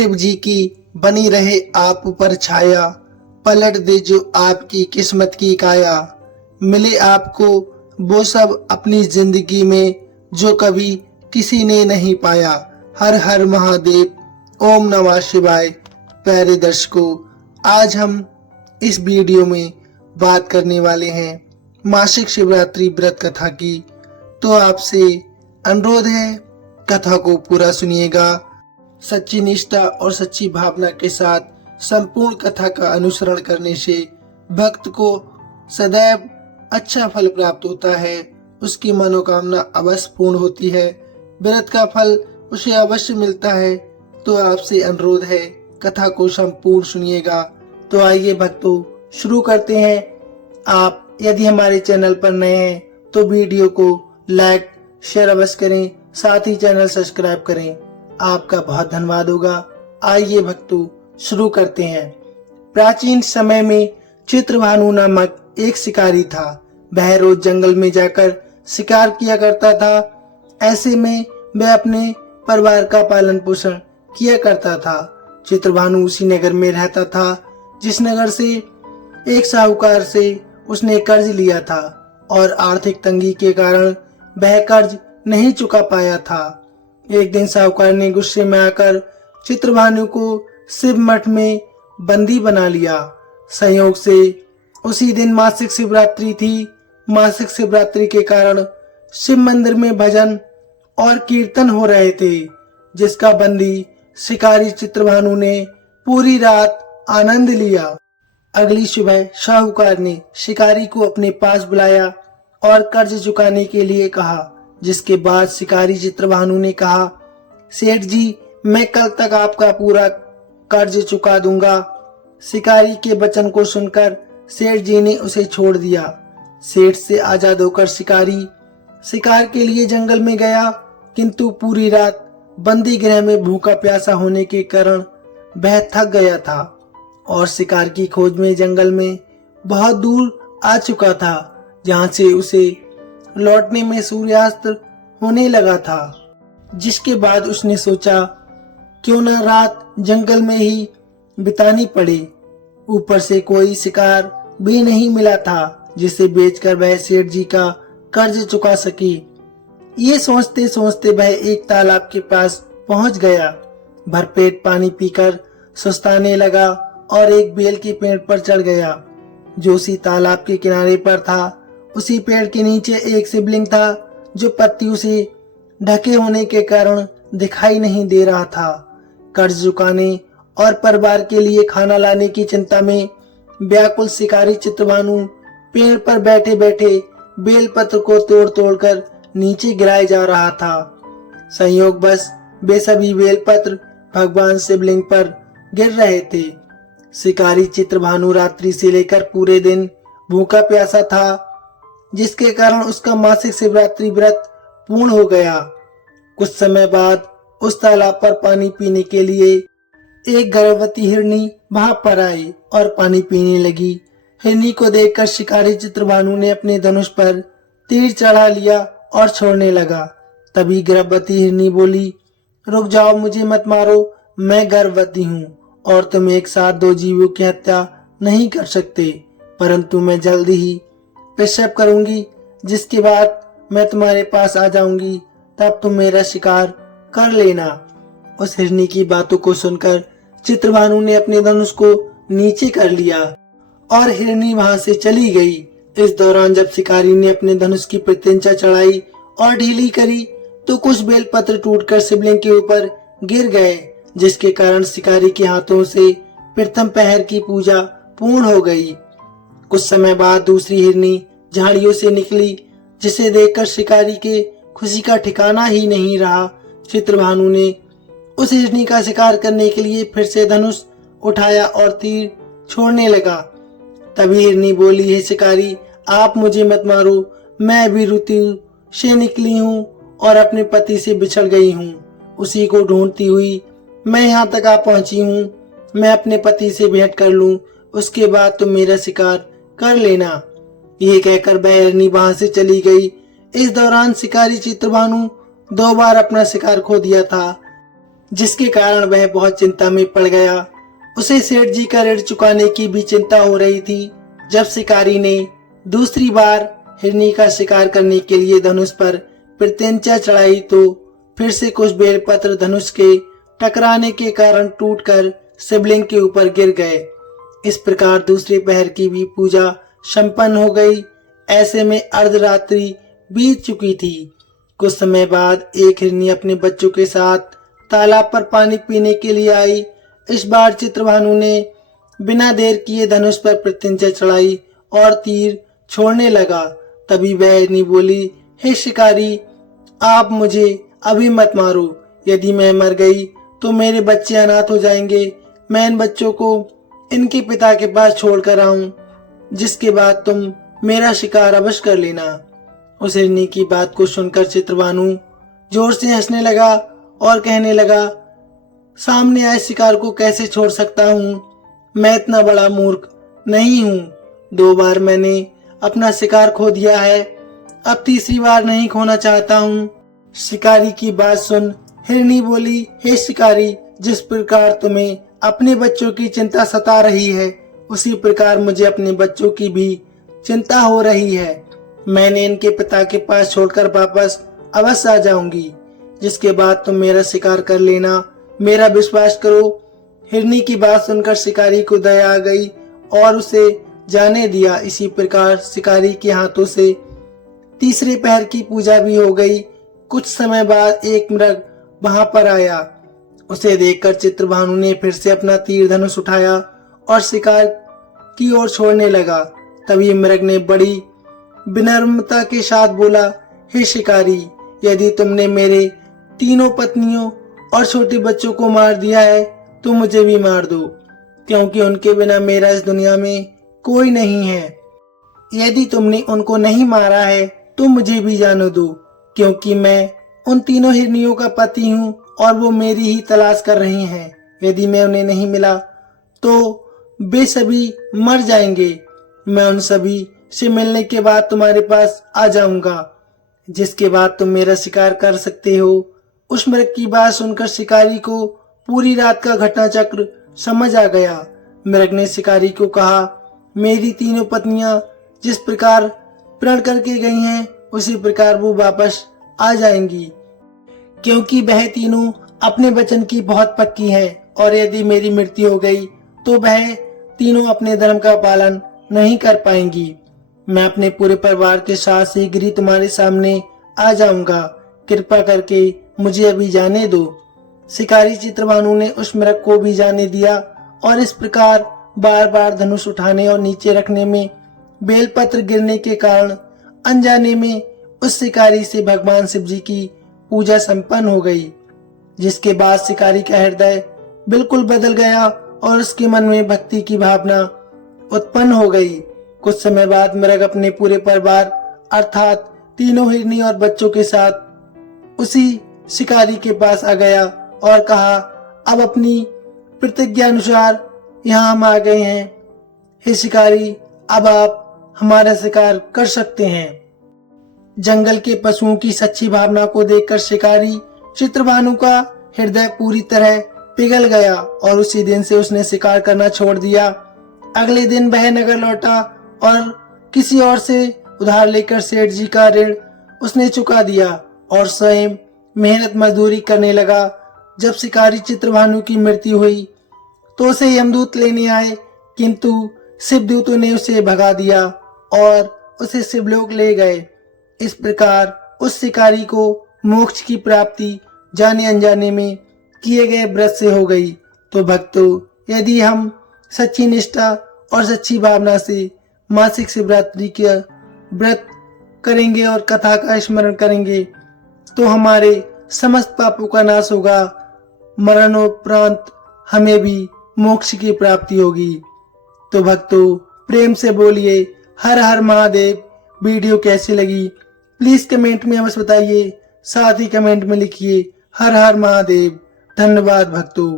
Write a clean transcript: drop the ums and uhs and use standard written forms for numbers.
शिव जी की बनी रहे आप पर छाया, पलट दे जो आपकी किस्मत की काया। मिले आपको वो सब अपनी जिंदगी में जो कभी किसी ने नहीं पाया। हर हर महादेव, ओम नमः शिवाय। प्यारे दर्शकों, आज हम इस वीडियो में बात करने वाले हैं मासिक शिवरात्रि व्रत कथा की। तो आपसे अनुरोध है, कथा को पूरा सुनिएगा। सच्ची निष्ठा और सच्ची भावना के साथ संपूर्ण कथा का अनुसरण करने से भक्त को सदैव अच्छा फल प्राप्त होता है, उसकी मनोकामना अवश्य पूर्ण होती है, व्रत का फल उसे अवश्य मिलता है। तो आपसे अनुरोध है, कथा को संपूर्ण सुनिएगा। तो आइए भक्तों, शुरू करते हैं। आप यदि हमारे चैनल पर नए हैं तो वीडियो को लाइक शेयर अवश्य करें, साथ ही चैनल सब्सक्राइब करें। आपका बहुत धन्यवाद होगा। आइए भक्तों, शुरू करते हैं। प्राचीन समय में चित्रभानु नामक एक शिकारी था। वह रोज जंगल में जाकर शिकार किया करता था। ऐसे में वह अपने परिवार का पालन पोषण किया करता था। चित्रभानु उसी नगर में रहता था जिस नगर से एक साहूकार से उसने कर्ज लिया था और आर्थिक तंगी के कारण वह कर्ज नहीं चुका पाया था। एक दिन साहूकार ने गुस्से में आकर चित्रभानु को शिव मठ में बंदी बना लिया। संयोग से उसी दिन मासिक शिवरात्रि थी। मासिक शिवरात्रि के कारण शिव मंदिर में भजन और कीर्तन हो रहे थे, जिसका बंदी शिकारी चित्रभानु ने पूरी रात आनंद लिया। अगली सुबह साहूकार ने शिकारी को अपने पास बुलाया और कर्ज चुकाने के लिए कहा, जिसके बाद शिकारी चित्रभानु ने कहा, सेठ जी, मैं कल तक आपका पूरा कर्ज चुका दूंगा। शिकारी के वचन को सुनकर सेठ जी ने उसे छोड़ दिया। सेठ से आजाद होकर शिकारी शिकार के लिए जंगल में गया, किंतु पूरी रात बंदी गृह में भूखा प्यासा होने के कारण वह थक गया था और शिकार की खोज में जंगल में बहुत दूर आ चुका था, जहां से उसे लौटने में सूर्यास्त होने लगा था। जिसके बाद उसने सोचा, क्यों ना रात जंगल में ही बितानी पड़े। ऊपर से कोई शिकार भी नहीं मिला था जिसे बेचकर वह सेठ जी का कर्ज चुका सके। ये सोचते सोचते वह एक तालाब के पास पहुंच गया। भरपेट पानी पीकर सुस्ताने लगा और एक बेल के पेड़ पर चढ़ गया, जो उसी तालाब के किनारे पर था। उसी पेड़ के नीचे एक शिवलिंग था, जो पत्तियों से ढके होने के कारण दिखाई नहीं दे रहा था। कर्ज चुकाने और परिवार के लिए खाना लाने की चिंता में व्याकुल शिकारी चित्रभानु पेड़ पर बैठे बैठे बेलपत्र को तोड़ तोड़कर नीचे गिराया जा रहा था। संयोगवश वे सभी बेलपत्र भगवान शिवलिंग पर गिर रहे थे। शिकारी चित्रभानु रात्रि से लेकर पूरे दिन भूखा प्यासा था, जिसके कारण उसका मासिक शिवरात्रि व्रत पूर्ण हो गया। कुछ समय बाद उस तालाब पर पानी पीने के लिए एक गर्भवती हिरनी वहां पर आई और पानी पीने लगी। हिरनी को देखकर शिकारी चित्रभानु ने अपने धनुष पर तीर चढ़ा लिया और छोड़ने लगा। तभी गर्भवती हिरनी बोली, रुक जाओ, मुझे मत मारो, मैं गर्भवती हूँ और तुम एक साथ दो जीवों की हत्या नहीं कर सकते, परंतु मैं जल्दी ही प्रसव करूंगी, जिसके बाद मैं तुम्हारे पास आ जाऊंगी, तब तुम मेरा शिकार कर लेना। उस हिरनी की बातों को सुनकर चित्रभानु ने अपने धनुष को नीचे कर लिया और हिरनी वहां से चली गई। इस दौरान जब शिकारी ने अपने धनुष की प्रत्यंचा चढ़ाई और ढीली करी तो कुछ बेलपत्र टूटकर शिवलिंग के ऊपर गिर गए, जिसके कारण शिकारी के हाथों से प्रथम पहर की पूजा पूर्ण हो गई। कुछ समय बाद दूसरी हिरनी झाड़ियों से निकली, जिसे देखकर शिकारी के खुशी का ठिकाना ही नहीं रहा। चित्रभानु ने उस हिरनी का शिकार करने के लिए फिर से धनुष उठाया और तीर छोड़ने लगा। तभी हिरनी बोली, हे शिकारी, आप मुझे मत मारो, मैं अभी ऋतु से निकली हूँ और अपने पति से बिछड़ गई हूँ। उसी को ढूंढती हुई मैं यहाँ तक आ पहुंची हूँ। मैं अपने पति से भेंट कर लूं, उसके बाद तुम मेरा शिकार कर लेना। ये कहकर वह हिरनी वहां से चली गई। इस दौरान शिकारी चित्रभानु 2 बार अपना शिकार खो दिया था। जिसके कारण वह बहुत चिंता में पड़ गया। उसे सेठ जी का ऋण चुकाने की भी चिंता हो रही थी। जब शिकारी ने दूसरी बार हिरनी का शिकार करने के लिए धनुष पर प्रत्यंचा चढ़ाई तो फिर से कुछ बेलपत्र धनुष के टकराने के कारण टूटकर शिवलिंग के ऊपर गिर गए। इस प्रकार दूसरे पहर की भी पूजा संपन्न हो गई। ऐसे में अर्धरात्रि बीत चुकी थी। कुछ समय बाद एक हिरनी अपने बच्चों के साथ तालाब पर पानी पीने के लिए आई। इस बार चित्रभानु ने बिना देर किए धनुष पर प्रत्यंचा चढ़ाई और तीर छोड़ने लगा। तभी वह हिरनी बोली, हे शिकारी, आप मुझे अभी मत मारो। यदि मैं मर गई तो मेरे बच्चे अनाथ हो जाएंगे। मैं इन बच्चों को इनके पिता के पास छोड़कर आऊं, जिसके बाद तुम मेरा शिकार अवश्य कर लेना। उस हिरनी की बात को सुनकर चित्रभानु जोर से हंसने लगा और कहने लगा, सामने आए शिकार को कैसे छोड़ सकता हूँ? मैं इतना बड़ा मूर्ख नहीं हूँ। 2 बार मैंने अपना शिकार खो दिया है, अब तीसरी बार नहीं खोना चाहता हूँ। शिकारी की बात सुन हिरनी बोली, हे शिकारी, जिस प्रकार तुम्हें अपने बच्चों की चिंता सता रही है, उसी प्रकार मुझे अपने बच्चों की भी चिंता हो रही है। मैंने इनके पिता के पास छोड़कर वापस अवश्य आ जाऊंगी, जिसके बाद तुम मेरा शिकार कर लेना। मेरा विश्वास करो। हिरनी की बात सुनकर शिकारी को दया आ गई और उसे जाने दिया। इसी प्रकार शिकारी के हाथों से तीसरे पहर की पूजा भी हो गई। कुछ समय बाद एक मृग वहां पर आया। उसे देखकर चित्रभानु ने फिर से अपना तीर धनुष उठाया और शिकार की ओर छोड़ने लगा। तभी मृग ने बड़ी विनम्रता के साथ बोला, हे शिकारी, यदि तुमने मेरे 3 पत्नियों और छोटे बच्चों को मार दिया है तो मुझे भी मार दो, क्योंकि उनके बिना मेरा इस दुनिया में कोई नहीं है। यदि तुमने उनको नहीं मारा है तो मुझे भी जाने दो, क्योंकि मैं उन 3 हिरनियों का पति हूँ और वो मेरी ही तलाश कर रही हैं। यदि मैं उन्हें नहीं मिला तो वे सभी मर जाएंगे। मैं उन सभी से मिलने के बाद तुम्हारे पास आ जाऊंगा, जिसके बाद तुम मेरा शिकार कर सकते हो। उस मृग की बात सुनकर शिकारी को पूरी रात का घटना चक्र समझ आ गया। मृग ने शिकारी को कहा, मेरी 3 पत्नियां जिस प्रकार प्रण करके गई हैं, उसी प्रकार वो वापस आ जाएंगी, क्योंकि वह तीनों अपने वचन की बहुत पक्की हैं। और यदि मेरी मृत्यु हो गई तो वह तीनों अपने धर्म का पालन नहीं कर पाएंगी। मैं अपने पूरे परिवार के साथ शीघ्र ही तुम्हारे सामने आ जाऊंगा। कृपा करके मुझे अभी जाने दो। शिकारी चित्रभानु ने उस मृग को भी जाने दिया और इस प्रकार बार बार धनुष उठाने और नीचे रखने में बेलपत्र गिरने के कारण अनजाने में उस शिकारी से भगवान शिव जी की पूजा संपन्न हो गई, जिसके बाद शिकारी का हृदय बिल्कुल बदल गया और उसके मन में भक्ति की भावना उत्पन्न हो गई। कुछ समय बाद मृग अपने पूरे परिवार अर्थात 3 हिरनी और बच्चों के साथ उसी शिकारी के पास आ गया और कहा, अब अपनी प्रतिज्ञा अनुसार यहाँ हम आ गए हैं। हे शिकारी, अब आप हमारा शिकार कर सकते हैं। जंगल के पशुओं की सच्ची भावना को देखकर शिकारी चित्रभानु का हृदय पूरी तरह पिघल गया और उसी दिन से उसने शिकार करना छोड़ दिया। अगले दिन वह नगर लौटा और किसी और से उधार लेकर सेठ जी का ऋण उसने चुका दिया और स्वयं मेहनत मजदूरी करने लगा। जब शिकारी चित्रभानु की मृत्यु हुई तो उसे यमदूत लेने आए, किंतु शिवदूतों ने उसे भगा दिया और उसे शिवलोक ले गए। इस प्रकार उस शिकारी को मोक्ष की प्राप्ति जाने अनजाने में किए गए व्रत से हो गई। तो भक्तों, यदि हम सच्ची निष्ठा और सच्ची भावना से मासिक शिवरात्रि का व्रत करेंगे और कथा का स्मरण करेंगे तो हमारे समस्त पापों का नाश होगा। मरणोपरांत हमें भी मोक्ष की प्राप्ति होगी। तो भक्तों, प्रेम से बोलिए हर हर महादेव। वीडियो कैसी लगी प्लीज कमेंट में अवश्य बताइए। साथ ही कमेंट में लिखिए हर हर महादेव। धन्यवाद भक्तों।